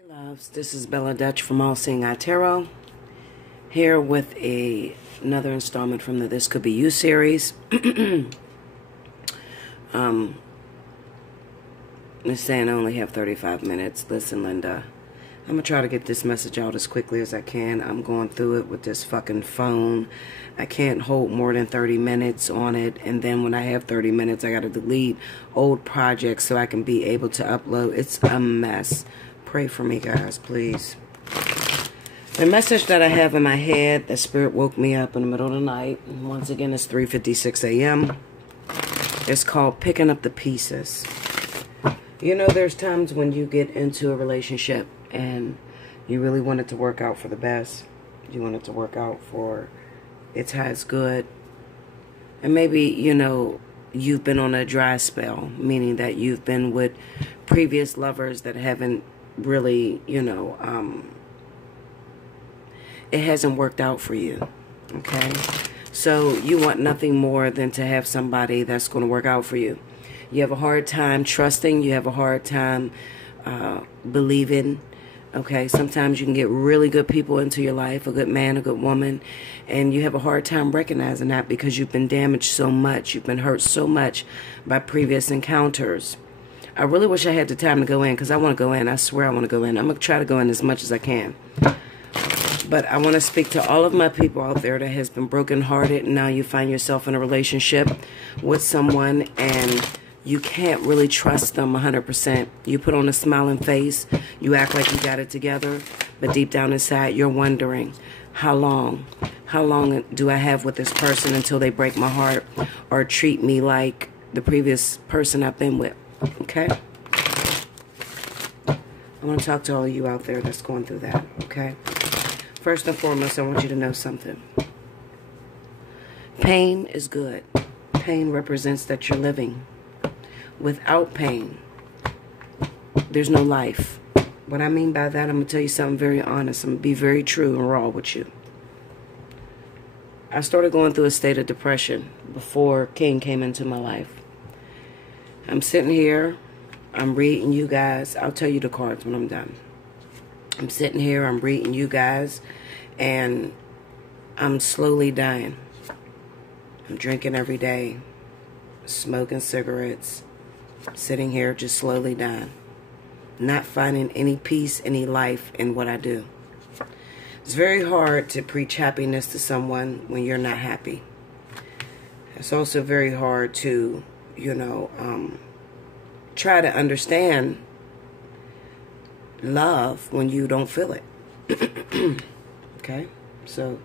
Hey loves, this is Bella Dutch from Allseeingeyetarot, here with another installment from the This Could Be You series. It's saying I only have 35 minutes. Listen, Linda, I'm going to try to get this message out as quickly as I can. I'm going through it with this fucking phone. I can't hold more than 30 minutes on it. And then when I have 30 minutes, I got to delete old projects so I can be able to upload. It's a mess. Pray for me, guys, please. The message that I have in my head, the spirit woke me up in the middle of the night. Once again, it's 3:56 a.m. It's called Picking Up the Pieces. You know, there's times when you get into a relationship and you really want it to work out for the best. You want it to work out for its highest good. And maybe, you know, you've been on a dry spell, meaning that you've been with previous lovers that haven't really, you know, it hasn't worked out for you, okay? So you want nothing more than to have somebody that's going to work out for you. You have a hard time trusting. You have a hard time believing. Okay, sometimes you can get really good people into your life, a good man, a good woman, and you have a hard time recognizing that because you've been damaged so much. You've been hurt so much by previous encounters. I really wish I had the time to go in because I want to go in. I swear I want to go in. I'm going to try to go in as much as I can. But I want to speak to all of my people out there that has been brokenhearted, and now you find yourself in a relationship with someone and you can't really trust them 100%. You put on a smiling face. You act like you got it together. But deep down inside, you're wondering, how long? How long do I have with this person until they break my heart or treat me like the previous person I've been with? Okay? I want to talk to all of you out there that's going through that. Okay? First and foremost, I want you to know something. Pain is good. Pain represents that you're living. Without pain, there's no life. What I mean by that, I'm going to tell you something very honest. I'm going to be very true and raw with you. I started going through a state of depression before King came into my life. I'm sitting here. I'm reading you guys. I'll tell you the cards when I'm done. I'm sitting here. I'm reading you guys. And I'm slowly dying. I'm drinking every day. Smoking cigarettes. Sitting here just slowly dying. Not finding any peace, any life in what I do. It's very hard to preach happiness to someone when you're not happy. It's also very hard to, you know, try to understand love when you don't feel it. Okay? So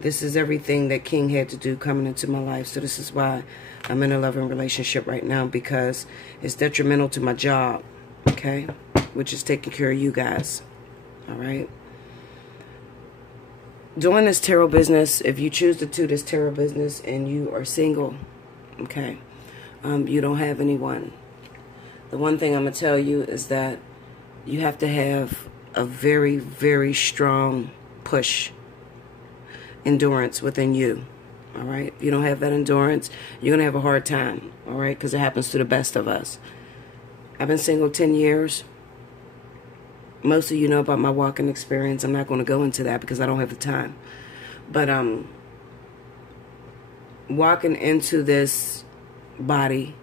this is everything that King had to do coming into my life. So this is why I'm in a loving relationship right now, because it's detrimental to my job, okay? Which is taking care of you guys, all right? Doing this tarot business, if you choose to do this tarot business and you are single, okay, you don't have anyone. The one thing I'm going to tell you is that you have to have a very, very strong push, endurance within you. All right? If you don't have that endurance, you're going to have a hard time. All right? Because it happens to the best of us. I've been single 10 years. Most of you know about my walking experience. I'm not going to go into that because I don't have the time. But walking into this body,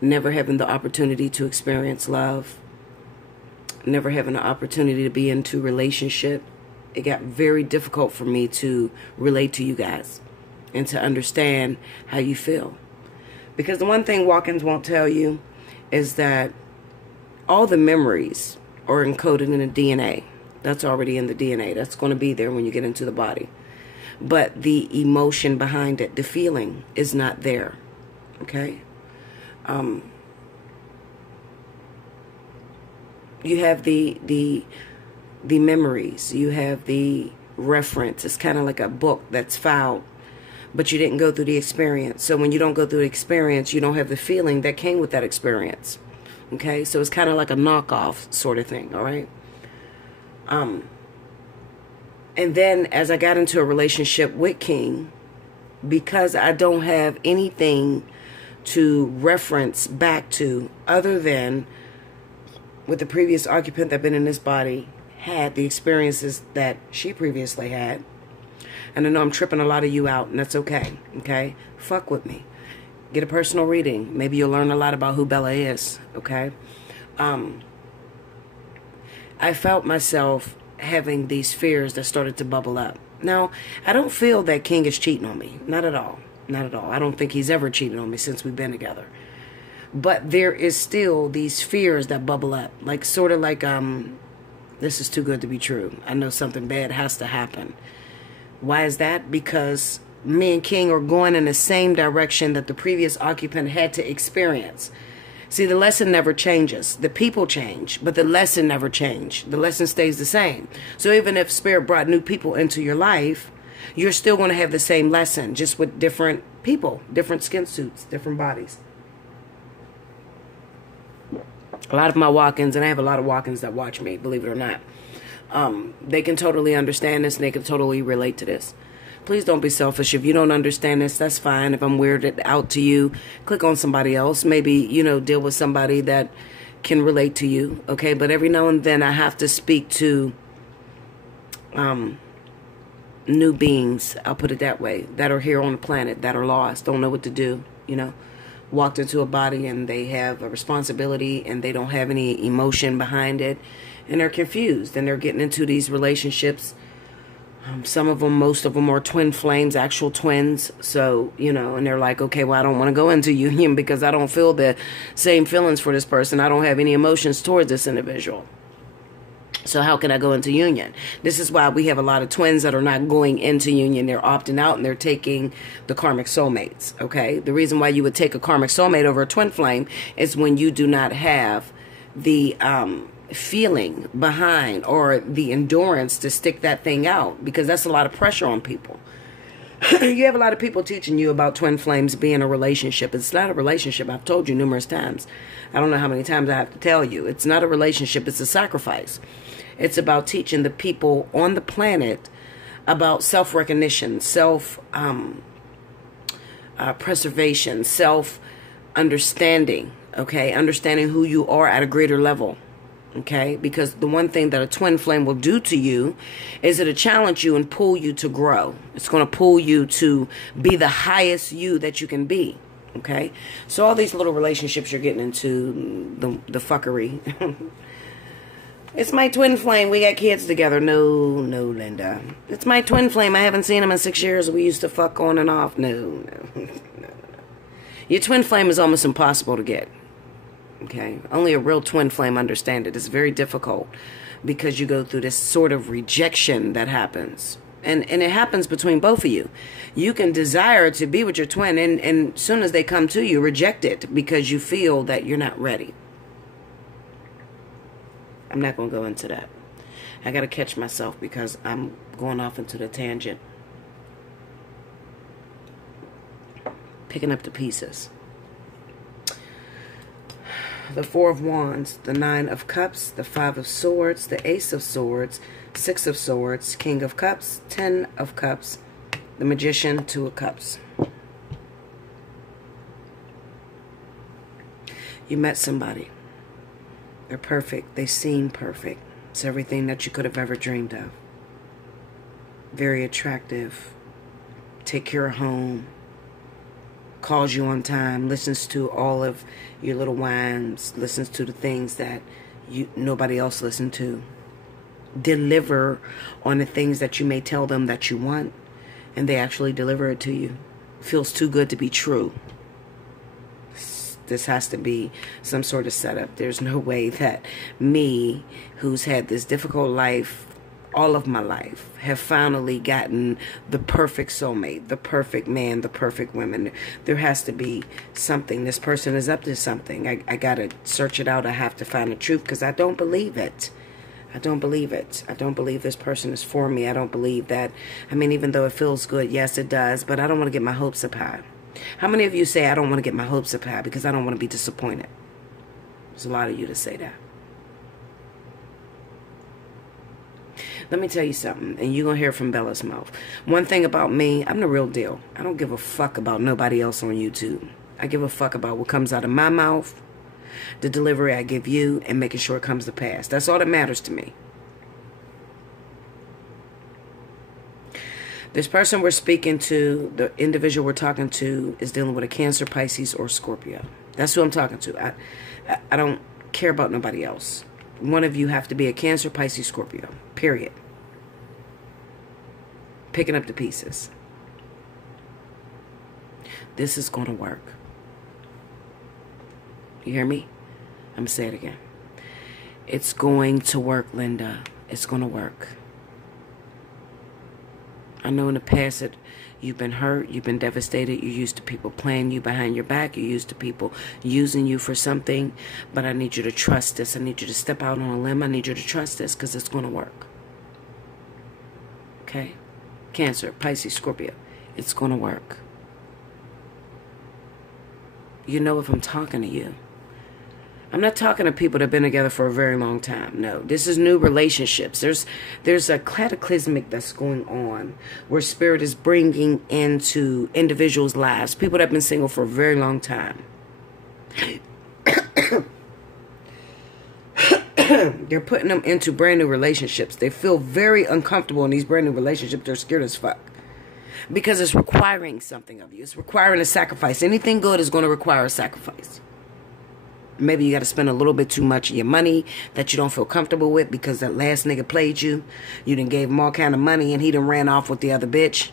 never having the opportunity to experience love, never having the opportunity to be into a relationship, it got very difficult for me to relate to you guys and to understand how you feel. Because the one thing walk-ins won't tell you is that all the memories are encoded in the DNA. That's already in the DNA. That's going to be there when you get into the body. But the emotion behind it, the feeling, is not there. Okay? You have the memories. You have the reference. It's kind of like a book that's filed, but you didn't go through the experience. So when you don't go through the experience, you don't have the feeling that came with that experience. Okay? So it's kind of like a knockoff sort of thing, all right? And then as I got into a relationship with King, because I don't have anything to reference back to other than with the previous occupant that been in this body had the experiences that she previously had. And I know I'm tripping a lot of you out, and that's okay. Okay? Fuck with me. Get a personal reading. Maybe you'll learn a lot about who Bella is. Okay? I felt myself having these fears that started to bubble up. Now, I don't feel that King is cheating on me. Not at all. Not at all. I don't think he's ever cheated on me since we've been together. But there is still these fears that bubble up. Like, sort of like, this is too good to be true. I know something bad has to happen. Why is that? Because me and King are going in the same direction that the previous occupant had to experience. See, the lesson never changes. The people change, but the lesson never changes. The lesson stays the same. So even if Spirit brought new people into your life, you're still going to have the same lesson, just with different people, different skin suits, different bodies. A lot of my walk-ins, and I have a lot of walk-ins that watch me, believe it or not, they can totally understand this, and they can totally relate to this. Please don't be selfish. If you don't understand this, that's fine. If I'm weirded out to you, click on somebody else. Maybe, you know, deal with somebody that can relate to you. Okay, but every now and then I have to speak to new beings, I'll put it that way, that are here on the planet, that are lost, don't know what to do, you know. Walked into a body and they have a responsibility and they don't have any emotion behind it. And they're confused and they're getting into these relationships. Some of them, most of them are twin flames, actual twins. So, you know, and they're like, okay, well, I don't want to go into union because I don't feel the same feelings for this person. I don't have any emotions towards this individual. So how can I go into union? This is why we have a lot of twins that are not going into union. They're opting out and they're taking the karmic soulmates, okay? The reason why you would take a karmic soulmate over a twin flame is when you do not have the feeling behind or the endurance to stick that thing out, because that's a lot of pressure on people. You have a lot of people teaching you about twin flames being a relationship. It's not a relationship. I've told you numerous times. I don't know how many times I have to tell you. It's not a relationship. It's a sacrifice. It's about teaching the people on the planet about self-recognition, self-preservation, self-understanding, okay? Understanding who you are at a greater level. Okay, because the one thing that a twin flame will do to you is it'll challenge you and pull you to grow. It's going to pull you to be the highest you that you can be. Okay, so all these little relationships you're getting into, the fuckery. It's my twin flame. We got kids together. No, Linda. It's my twin flame. I haven't seen him in 6 years. We used to fuck on and off. No. Your twin flame is almost impossible to get. Okay, only a real twin flame understand it. It's very difficult because you go through this sort of rejection that happens. And it happens between both of you. You can desire to be with your twin, and as soon as they come to you, reject it because you feel that you're not ready. I'm not going to go into that. I got to catch myself because I'm going off into the tangent. Picking up the pieces. The Four of Wands, the Nine of Cups, the Five of Swords, the Ace of Swords, Six of Swords, King of Cups, Ten of Cups, the Magician, Two of Cups. You met somebody. They're perfect. They seem perfect. It's everything that you could have ever dreamed of. Very attractive. Take care of home. Calls you on time, listens to all of your little whines, listens to the things that nobody else listened to. Deliver on the things that you may tell them that you want, and they actually deliver it to you. Feels too good to be true. This has to be some sort of setup. There's no way that me, who's had this difficult life all of my life, have finally gotten the perfect soulmate, the perfect man, the perfect woman. There has to be something. This person is up to something. I got to search it out. I have to find the truth because I don't believe it. I don't believe it. I don't believe this person is for me. I don't believe that. I mean, even though it feels good, yes, it does, but I don't want to get my hopes up high. How many of you say, I don't want to get my hopes up high because I don't want to be disappointed? There's a lot of you that say that. Let me tell you something, and you're going to hear from Bella's mouth. One thing about me, I'm the real deal. I don't give a fuck about nobody else on YouTube. I give a fuck about what comes out of my mouth, the delivery I give you, and making sure it comes to pass. That's all that matters to me. This person we're speaking to, the individual we're talking to, is dealing with a Cancer, Pisces, or Scorpio. That's who I'm talking to. I don't care about nobody else. One of you have to be a Cancer, Pisces, Scorpio. Period. Picking up the pieces. This is going to work. You hear me? I'm going to say it again. It's going to work, Linda. It's going to work. I know in the past that you've been hurt, you've been devastated, you're used to people playing you behind your back, you're used to people using you for something, but I need you to trust this. I need you to step out on a limb. I need you to trust this because it's going to work. Okay? Cancer, Pisces, Scorpio. It's going to work. You know if I'm talking to you. I'm not talking to people that have been together for a very long time. No, this is new relationships. There's a cataclysmic that's going on where Spirit is bringing into individuals' lives, people that have been single for a very long time. They're putting them into brand new relationships. They feel very uncomfortable in these brand new relationships. They're scared as fuck. Because it's requiring something of you. It's requiring a sacrifice. Anything good is going to require a sacrifice. Maybe you got to spend a little bit too much of your money that you don't feel comfortable with because that last nigga played you. You done gave him all kind of money and he done ran off with the other bitch.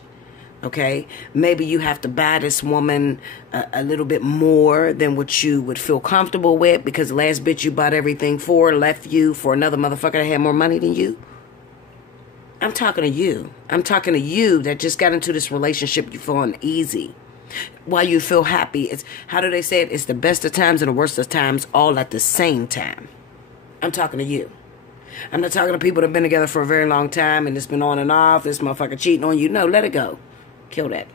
Okay? Maybe you have to buy this woman a little bit more than what you would feel comfortable with because the last bitch you bought everything for left you for another motherfucker that had more money than you. I'm talking to you. I'm talking to you that just got into this relationship you feel uneasy. While you feel happy, it's, how do they say it? It's the best of times and the worst of times all at the same time. I'm talking to you. I'm not talking to people that have been together for a very long time and it's been on and off. This motherfucker cheating on you. No, let it go. Kill that.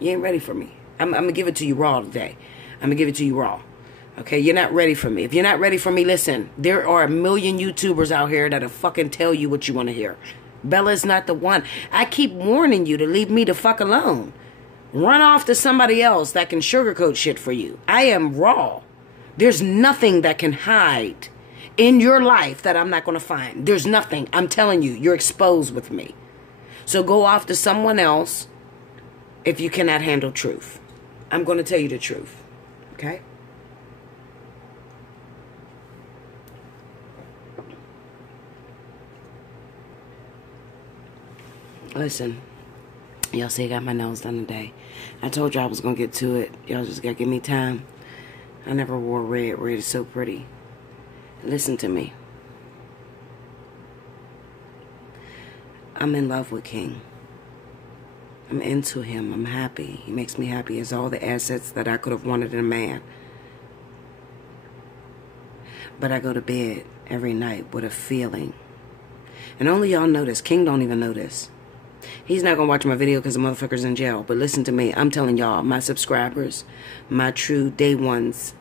You ain't ready for me. I'm going to give it to you raw today. I'm going to give it to you raw. Okay, you're not ready for me. If you're not ready for me, listen. There are a million YouTubers out here that'll fucking tell you what you want to hear. Bella's not the one. I keep warning you to leave me the fuck alone. Run off to somebody else that can sugarcoat shit for you. I am raw. There's nothing that can hide in your life that I'm not going to find. There's nothing. I'm telling you, you're exposed with me. So go off to someone else if you cannot handle truth. I'm going to tell you the truth. Okay? Listen. Y'all see I got my nails done today. I told you I was going to get to it. Y'all just got to give me time. I never wore red. Red is so pretty. Listen to me. I'm in love with King. I'm into him. I'm happy. He makes me happy. He has all the assets that I could have wanted in a man. But I go to bed every night with a feeling. And only y'all know this. King don't even know this. He's not going to watch my video because the motherfucker's in jail. But listen to me. I'm telling y'all, my subscribers, my true day ones,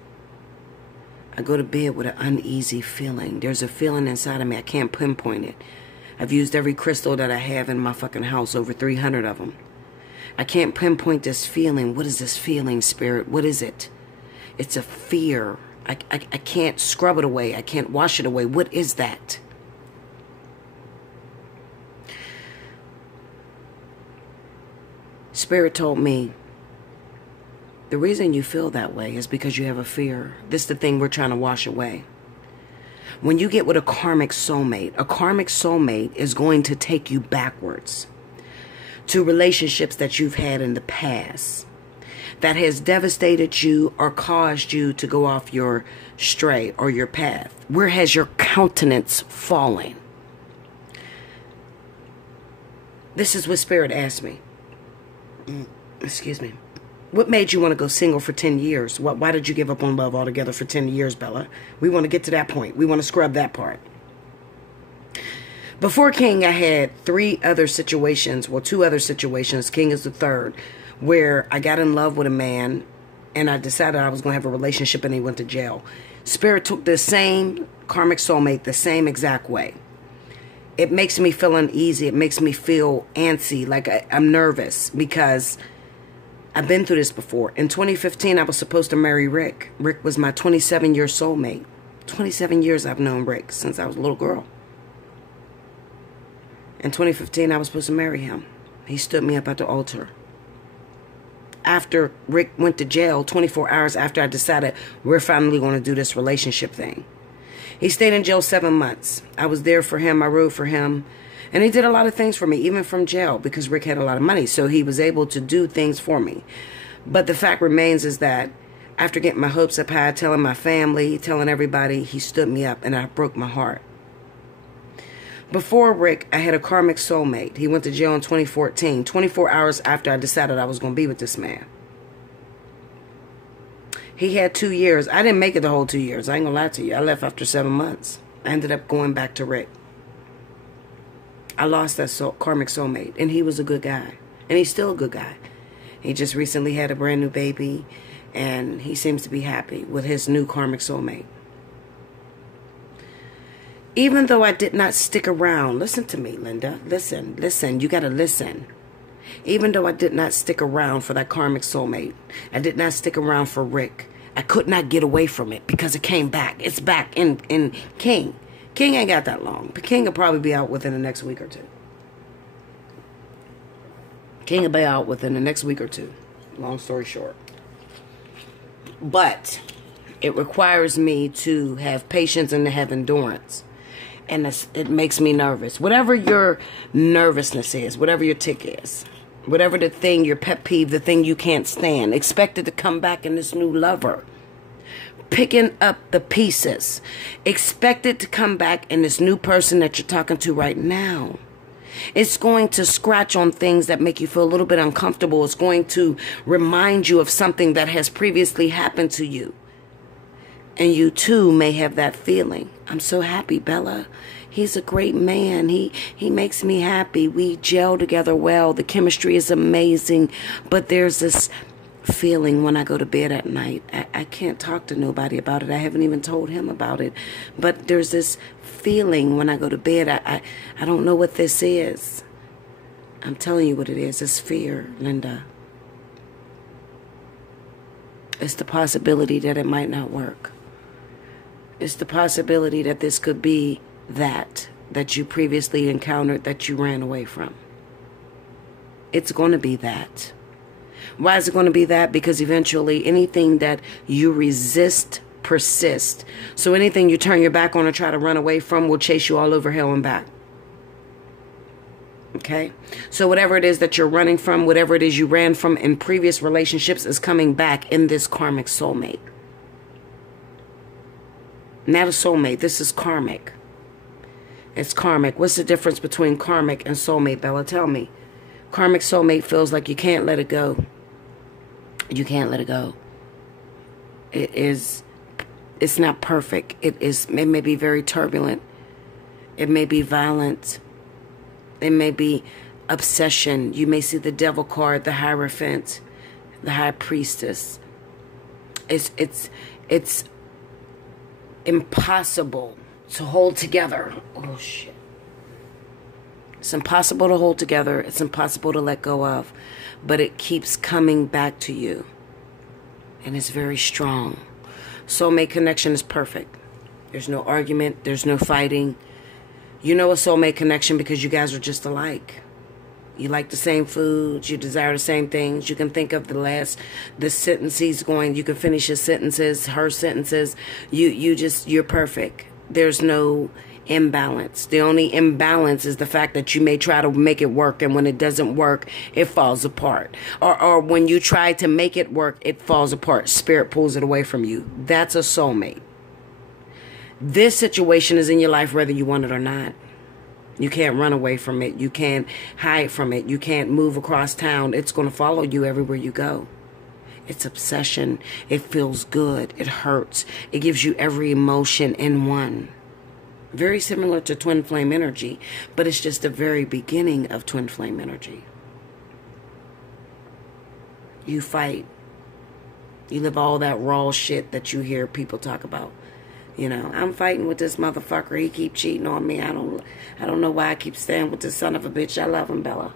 I go to bed with an uneasy feeling. There's a feeling inside of me. I can't pinpoint it. I've used every crystal that I have in my fucking house, over 300 of them. I can't pinpoint this feeling. What is this feeling, Spirit? What is it? It's a fear. I can't scrub it away. I can't wash it away. What is that? Spirit told me, the reason you feel that way is because you have a fear. This is the thing we're trying to wash away. When you get with a karmic soulmate is going to take you backwards to relationships that you've had in the past that has devastated you or caused you to go off your stray or your path. Where has your countenance fallen? This is what Spirit asked me. Excuse me. What made you want to go single for 10 years? Why did you give up on love altogether for 10 years, Bella? We want to get to that point. We want to scrub that part. Before King, I had 3 other situations. Well, 2 other situations. King is the third. Where I got in love with a man and I decided I was going to have a relationship and he went to jail. Spirit took the same karmic soulmate the same exact way. It makes me feel uneasy. It makes me feel antsy, like I'm nervous because I've been through this before. In 2015, I was supposed to marry Rick. Rick was my 27-year soulmate. 27 years I've known Rick since I was a little girl. In 2015, I was supposed to marry him. He stood me up at the altar. After Rick went to jail, 24 hours after I decided we're finally going to do this relationship thing. He stayed in jail 7 months. I was there for him. I rode for him. And he did a lot of things for me, even from jail, because Rick had a lot of money. So he was able to do things for me. But the fact remains is that after getting my hopes up high, telling my family, telling everybody, he stood me up and I broke my heart. Before Rick, I had a karmic soulmate. He went to jail in 2014, 24 hours after I decided I was going to be with this man. He had 2 years. I didn't make it the whole 2 years. I ain't going to lie to you. I left after 7 months. I ended up going back to Rick. I lost that karmic soulmate, and he was a good guy. And he's still a good guy. He just recently had a brand new baby, and he seems to be happy with his new karmic soulmate. Even though I did not stick around, listen to me, Linda. Listen, you got to listen. Even though I did not stick around for that karmic soulmate, I did not stick around for Rick, I could not get away from it because it came back. It's back in King. King ain't got that long. But King will probably be out within the next week or two. King will be out within the next week or two. Long story short. But it requires me to have patience and to have endurance. And it makes me nervous. Whatever your nervousness is, whatever your tick is, whatever the thing, your pet peeve, the thing you can't stand, expect it to come back in this new lover. Picking up the pieces. Expect it to come back in this new person that you're talking to right now. It's going to scratch on things that make you feel a little bit uncomfortable. It's going to remind you of something that has previously happened to you. And you too may have that feeling. I'm so happy, Bella. He's a great man. He makes me happy. We gel together well. The chemistry is amazing. But there's this feeling when I go to bed at night. I can't talk to nobody about it. I haven't even told him about it. But there's this feeling when I go to bed. I don't know what this is. I'm telling you what it is. It's fear, Linda. It's the possibility that it might not work. It's the possibility that this could be that you previously encountered that you ran away from. It's going to be that. Why is it going to be that? Because eventually anything that you resist persists. So anything you turn your back on or try to run away from will chase you all over hell and back. Okay? So whatever it is that you're running from, whatever it is you ran from in previous relationships is coming back in this karmic soulmate. Not a soulmate. This is karmic. It's karmic. What's the difference between karmic and soulmate, Bella? Tell me. Karmic soulmate feels like you can't let it go. You can't let it go. It's not perfect. It may be very turbulent. It may be violent. It may be obsession. You may see the devil card, the Hierophant, the High Priestess. It's impossible to hold together. Oh, shit. It's impossible to hold together. It's impossible to let go of. But it keeps coming back to you. And it's very strong. Soulmate connection is perfect. There's no argument. There's no fighting. You know a soulmate connection because you guys are just alike. You like the same foods. You desire the same things. You can think of the sentence he's going. You can finish his sentences, her sentences. You're perfect. There's no imbalance. The only imbalance is the fact that you may try to make it work, and when it doesn't work, it falls apart. Or when you try to make it work, it falls apart. Spirit pulls it away from you. That's a soulmate. This situation is in your life whether you want it or not. You can't run away from it. You can't hide from it. You can't move across town. It's going to follow you everywhere you go. It's obsession. It feels good. It hurts. It gives you every emotion in one. Very similar to twin flame energy, but it's just the very beginning of twin flame energy. You fight. You live all that raw shit that you hear people talk about. You know, I'm fighting with this motherfucker. He keep cheating on me. I don't know why I keep staying with this son of a bitch. I love him, Bella.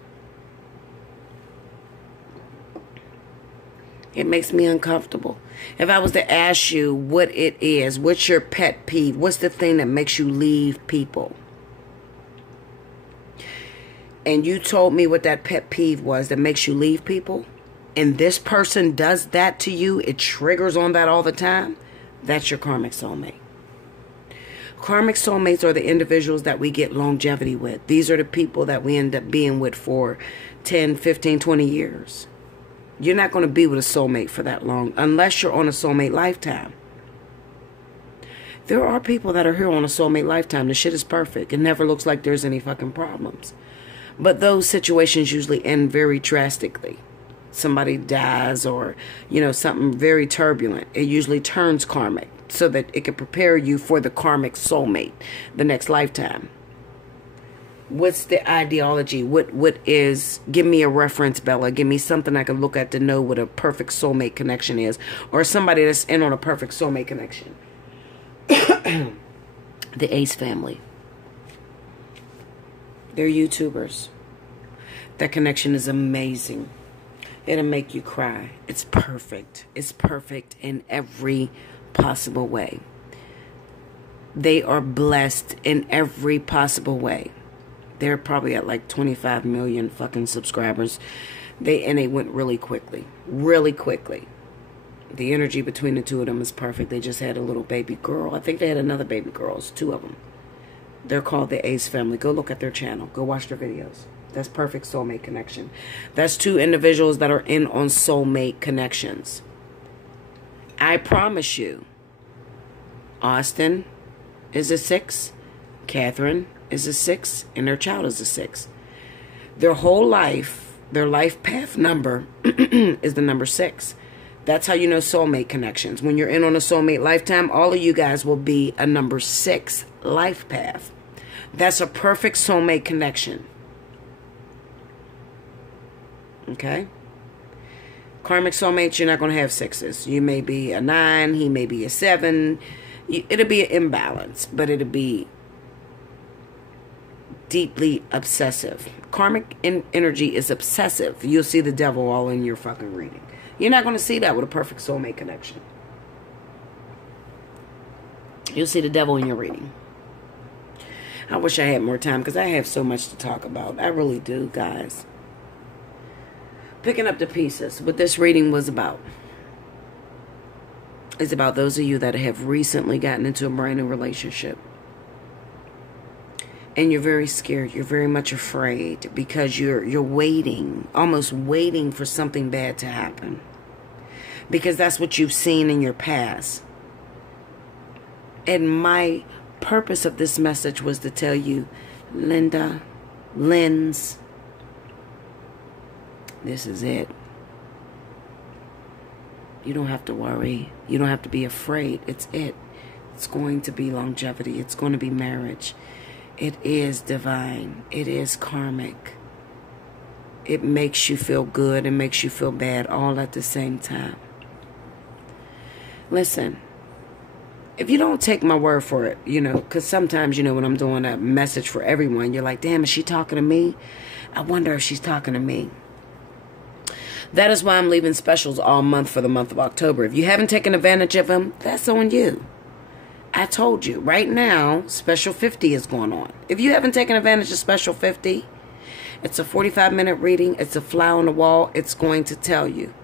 It makes me uncomfortable. If I was to ask you what it is, what's your pet peeve? What's the thing that makes you leave people? And you told me what that pet peeve was that makes you leave people, and this person does that to you, it triggers on that all the time, that's your karmic soulmate. Karmic soulmates are the individuals that we get longevity with. These are the people that we end up being with for 10, 15, 20 years. You're not going to be with a soulmate for that long unless you're on a soulmate lifetime. There are people that are here on a soulmate lifetime. The shit is perfect. It never looks like there's any fucking problems. But those situations usually end very drastically. Somebody dies or, something very turbulent. It usually turns karmic so that it can prepare you for the karmic soulmate the next lifetime. What's the ideology? What is, give me a reference, Bella. Give me something I can look at to know what a perfect soulmate connection is. Or somebody that's in on a perfect soulmate connection. The Ace family. They're YouTubers. That connection is amazing. It'll make you cry. It's perfect. It's perfect in every possible way. They are blessed in every possible way. They're probably at like 25 million fucking subscribers. They went really quickly. Really quickly. The energy between the two of them is perfect. They just had a little baby girl. I think they had another baby girl. It's 2 of them. They're called the Ace family. Go look at their channel. Go watch their videos. That's perfect soulmate connection. That's 2 individuals that are in on soulmate connections. I promise you, Austin is a 6. Catherine is a 6. And their child is a 6. Their whole life, their life path number is the number 6. That's how you know soulmate connections. When you're in on a soulmate lifetime, all of you guys will be a number 6 life path. That's a perfect soulmate connection. Okay? Karmic soulmates, you're not going to have 6s. You may be a 9. He may be a 7. It'll be an imbalance, but it'll be deeply obsessive. Karmic energy is obsessive. You'll see the devil all in your fucking reading. You're not going to see that with a perfect soulmate connection. You'll see the devil in your reading. I wish I had more time because I have so much to talk about. I really do, guys. Picking up the pieces. What this reading was about is about those of you that have recently gotten into a brand new relationship. And you're very scared. You're very much afraid because you're waiting, almost waiting for something bad to happen. Because that's what you've seen in your past. And my purpose of this message was to tell you, Linda, Linz, this is it. You don't have to worry. You don't have to be afraid. It's it. It's going to be longevity. It's going to be marriage. It is divine. It is karmic. It makes you feel good. It makes you feel bad all at the same time. Listen, if you don't take my word for it, because sometimes, when I'm doing a message for everyone, you're like, damn, is she talking to me? I wonder if she's talking to me. That is why I'm leaving specials all month for the month of October. If you haven't taken advantage of them, that's on you. I told you, right now, Special 50 is going on. If you haven't taken advantage of Special 50, it's a 45-minute reading. It's a fly on the wall. It's going to tell you,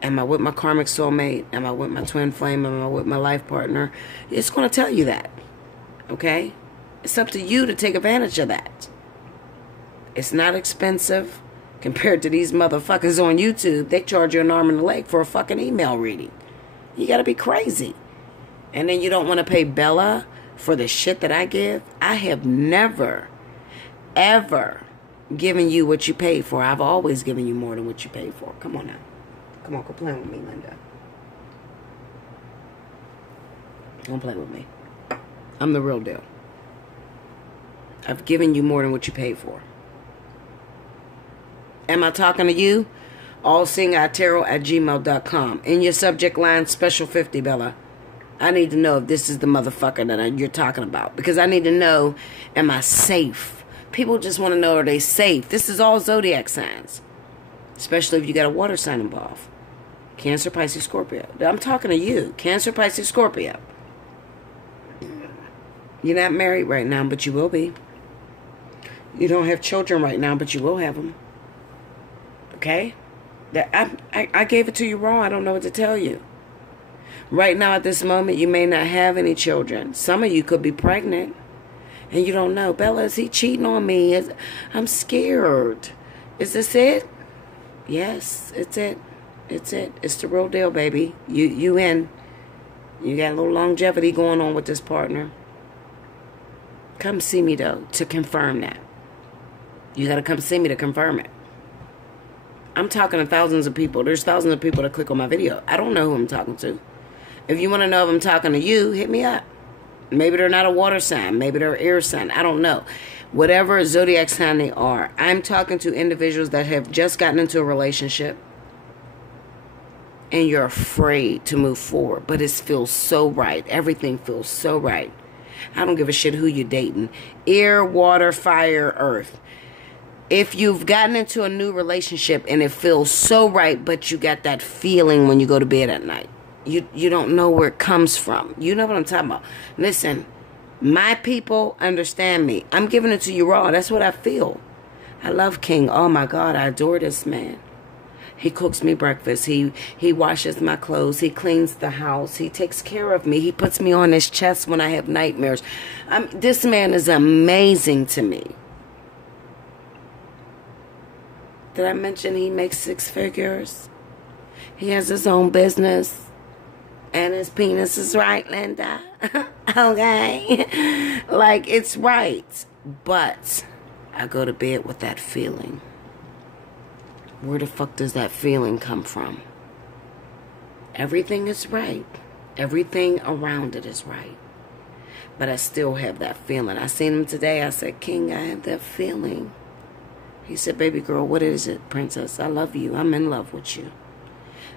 am I with my karmic soulmate? Am I with my twin flame? Am I with my life partner? It's going to tell you that, okay? It's up to you to take advantage of that. It's not expensive compared to these motherfuckers on YouTube. They charge you an arm and a leg for a fucking email reading. You got to be crazy. And then you don't want to pay Bella for the shit that I give. I have never, ever given you what you paid for. I've always given you more than what you paid for. Come on now. Come on, go play with me, Linda. Don't play with me. I'm the real deal. I've given you more than what you paid for. Am I talking to you? Allseeingeyetarot@gmail.com. In your subject line, Special 50, Bella. I need to know if this is the motherfucker that you're talking about. Because I need to know, am I safe? People just want to know, are they safe? This is all zodiac signs. Especially if you got a water sign involved. Cancer, Pisces, Scorpio. I'm talking to you. Cancer, Pisces, Scorpio. You're not married right now, but you will be. You don't have children right now, but you will have them. Okay? I gave it to you raw. I don't know what to tell you. Right now, at this moment, you may not have any children. Some of you could be pregnant, and you don't know. Bella, is he cheating on me? I'm scared. Is this it? Yes, it's it. It's it. It's the real deal, baby. You in. You got a little longevity going on with this partner. Come see me, though, to confirm that. You got to come see me to confirm it. I'm talking to thousands of people. There's thousands of people that click on my video. I don't know who I'm talking to. If you want to know if I'm talking to you, hit me up. Maybe they're not a water sign. Maybe they're an air sign. I don't know. Whatever zodiac sign they are. I'm talking to individuals that have just gotten into a relationship. And you're afraid to move forward. But it feels so right. Everything feels so right. I don't give a shit who you're dating. Air, water, fire, earth. If you've gotten into a new relationship and it feels so right, but you got that feeling when you go to bed at night. You don't know where it comes from. You know what I'm talking about. Listen, my people understand me. I'm giving it to you raw. That's what I feel. I love King. Oh my God, I adore this man. He cooks me breakfast. He washes my clothes. He cleans the house. He takes care of me. He puts me on his chest when I have nightmares. This man is amazing to me. Did I mention he makes 6 figures? He has his own business. And his penis is right, Linda. Okay? Like, it's right. But I go to bed with that feeling. Where the fuck does that feeling come from? Everything is right. Everything around it is right. But I still have that feeling. I seen him today. I said, King, I have that feeling. He said, baby girl, what is it, princess? I love you. I'm in love with you.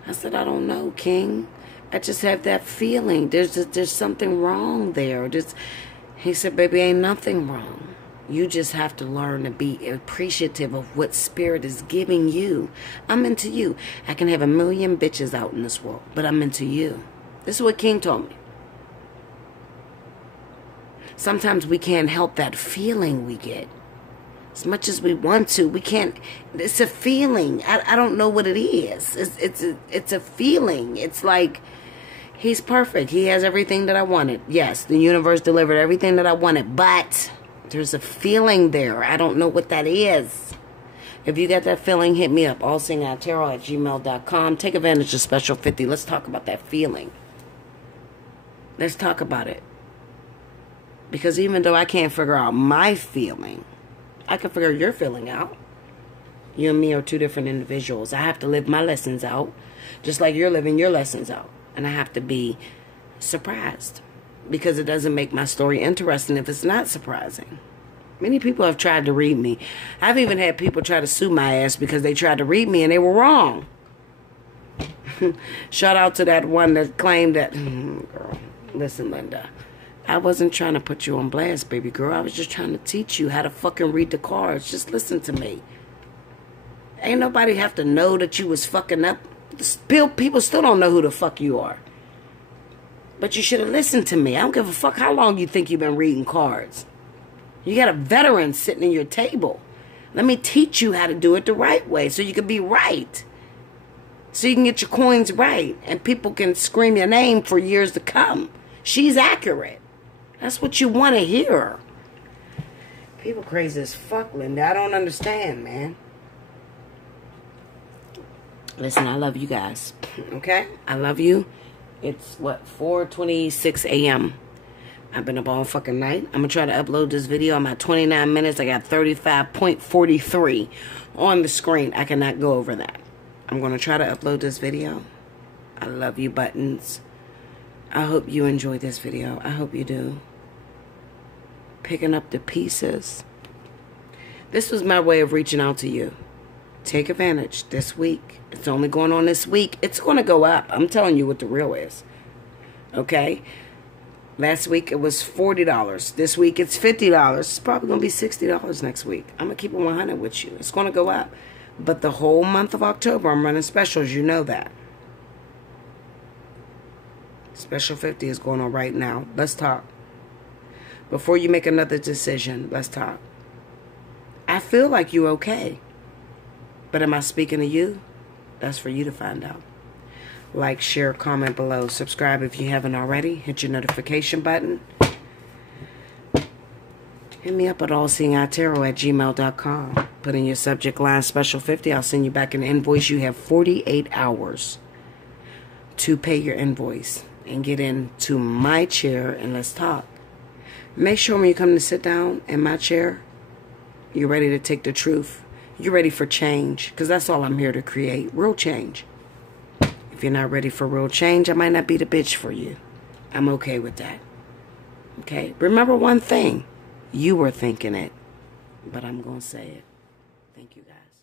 I said, I don't know, King. I just have that feeling. There's something wrong there. He said, baby, ain't nothing wrong. You just have to learn to be appreciative of what spirit is giving you. I'm into you. I can have a million bitches out in this world, but I'm into you. This is what King told me. Sometimes we can't help that feeling we get. As much as we want to, we can't. It's a feeling. I don't know what it is. It's a feeling. It's like he's perfect. He has everything that I wanted. Yes, the universe delivered everything that I wanted. But there's a feeling there. I don't know what that is. If you got that feeling, hit me up. Allseeingeyetarot@gmail.com. Take advantage of Special 50. Let's talk about that feeling. Let's talk about it. Because even though I can't figure out my feeling, I can figure your feeling out. You and me are two different individuals. I have to live my lessons out, just like you're living your lessons out. And I have to be surprised, because it doesn't make my story interesting if it's not surprising. Many people have tried to read me. I've even had people try to sue my ass because they tried to read me and they were wrong. Shout out to that one that claimed that, girl, listen, Linda, I wasn't trying to put you on blast, baby girl. I was just trying to teach you how to fucking read the cards. Just listen to me. Ain't nobody have to know that you was fucking up. People still don't know who the fuck you are. But you should have listened to me. I don't give a fuck how long you think you've been reading cards. You got a veteran sitting in your table. Let me teach you how to do it the right way so you can be right. So you can get your coins right. And people can scream your name for years to come. She's accurate. That's what you want to hear. People crazy as fuck, Linda. I don't understand, man. Listen, I love you guys. Okay? I love you. It's, what, 4:26 a.m. I've been up all fucking night. I'm going to try to upload this video. I'm at 29 minutes. I got 35.43 on the screen. I cannot go over that. I'm going to try to upload this video. I love you, buttons. I hope you enjoy this video. I hope you do. Picking up the pieces. This was my way of reaching out to you. Take advantage this week. It's only going on this week. It's going to go up. I'm telling you what the real is. Okay? Last week it was $40. This week it's $50. It's probably going to be $60 next week. I'm going to keep it 100 with you. It's going to go up. But the whole month of October I'm running specials. You know that. Special 50 is going on right now. Let's talk. Before you make another decision, let's talk. I feel like you're okay. But am I speaking to you? That's for you to find out. Like, share, comment below. Subscribe if you haven't already. Hit your notification button. Hit me up at allseeingeyetarot@gmail.com. Put in your subject line Special 50. I'll send you back an invoice. You have 48 hours to pay your invoice and get into my chair and let's talk. Make sure when you come to sit down in my chair, you're ready to take the truth. You're ready for change, because that's all I'm here to create. Real change. If you're not ready for real change, I might not be the bitch for you. I'm okay with that. Okay? Remember one thing. You were thinking it, but I'm going to say it. Thank you, guys.